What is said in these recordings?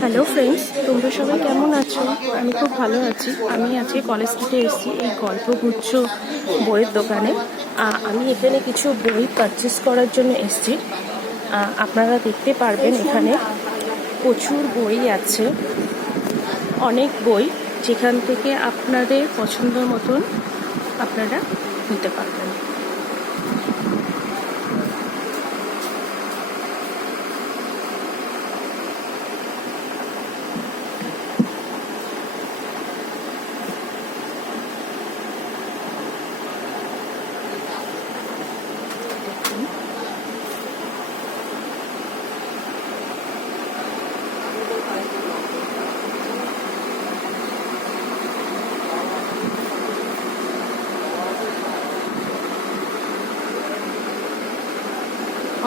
Hello friends, তোমরা সবাই কেমন আছো? আমি খুব ভালো আছি। আমি আজকে কলেজ স্ট্রিটে এসেছি এই গল্পগুচ্ছ বইয়ের দোকানে। আমি এখানে কিছু বই পারচেস করার জন্য এসেছি। আপনারা দেখতে পারবেন এখানে প্রচুর বই আছে, অনেক বই, যেখান থেকে আপনাদের পছন্দ মতন আপনারা নিতে পারবেন।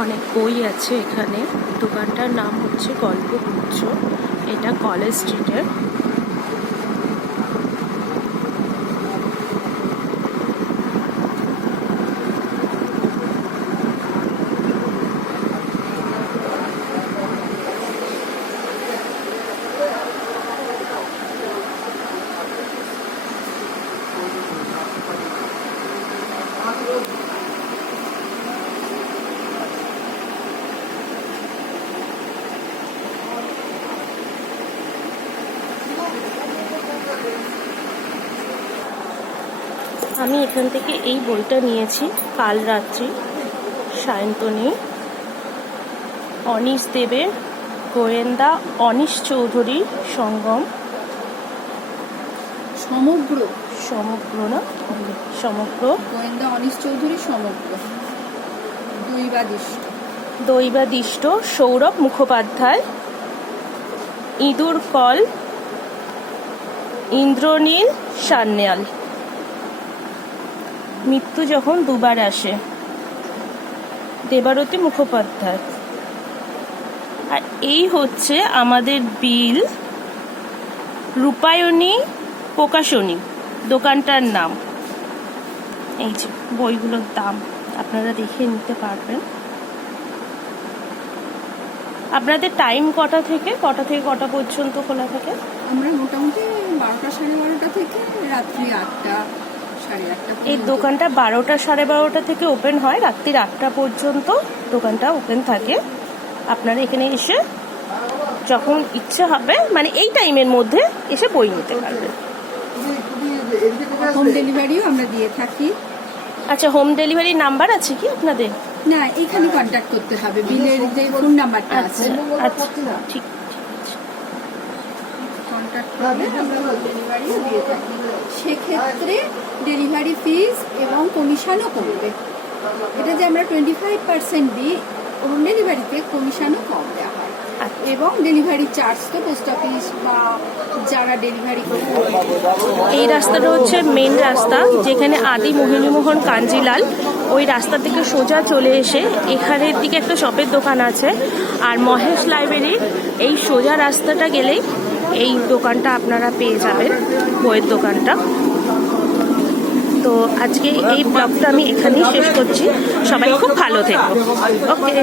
অনেক বই আছে এখানে। দোকানটার নাম হচ্ছে গল্পগুচ্ছ। এটা কলেজ স্ট্রিটের। আমি এখান থেকে এই বইটা নিয়েছি, কাল রাত্রি, সায়ন্তনী, অনিশ দেবের গোয়েন্দা, অনিশ চৌধুরী সঙ্গম, সমগ্র না সমগ্র গোয়েন্দা অনিশ চৌধুরী সমগ্র, দৈবাদিষ্ট সৌরভ মুখোপাধ্যায়, ইঁদুর কল ইন্দ্রনীল সান্যাল, মৃত্যু যখন দুবার আসে দেবারতী মুখোপাধ্যায়। আর এই হচ্ছে আমাদের বিল, রূপায়ণী প্রকাশনী দোকানটার নাম। এই যে বইগুলোর দাম আপনারা দেখে নিতে পারবেন। আপনাদের টাইম কটা থেকে কটা পর্যন্ত খোলা থাকে? আমরা মোটামুটি 12টা সাড়ে 12টা থেকে রাত্রি 8টা সাড়ে 8টা। এই দোকানটা 12টা সাড়ে 12টা থেকে ওপেন হয়, রাত্রির 8টা পর্যন্ত দোকানটা ওপেন থাকে। আপনারা এখানে এসে যখন ইচ্ছে হবে, মানে এই টাইমের মধ্যে এসে বই নিতে পারবেন। হোম ডেলিভারিও আমরা দিয়ে থাকি। আচ্ছা, হোম ডেলিভারির নাম্বার আছে কি আপনাদের? না, এখানে কন্ট্যাক্ট করতে হবে, বিলের যে ফোন নাম্বারটা আছে। আচ্ছা, ঠিক কন্ট্যাক্ট করলে আমরা হোম ডেলিভারিও দিয়ে থাকি। সেক্ষেত্রে ডেলিভারি ফিস এবং কমিশনও কমবে। এটা যে আমরা 25% দিই, হোম ডেলিভারিতে কমিশনও কম দেওয়া হয়। এবং ডেলিভারি চার্জ তো পোস্ট অফিস বা যারা ডেলিভারি করে। এই রাস্তাটা হচ্ছে মেন রাস্তা, যেখানে আদি মোহিনীমোহন কাঞ্জিলাল। ওই রাস্তা থেকে সোজা চলে এসে এখানের দিকে একটা শপের দোকান আছে, আর মহেশ লাইব্রেরির এই সোজা রাস্তাটা গেলেই এই দোকানটা আপনারা পেয়ে যাবেন, বইয়ের দোকানটা। তো আজকে এই ব্লগটা আমি এখানেই শেষ করছি। সবাই খুব ভালো থেকো। ওকে।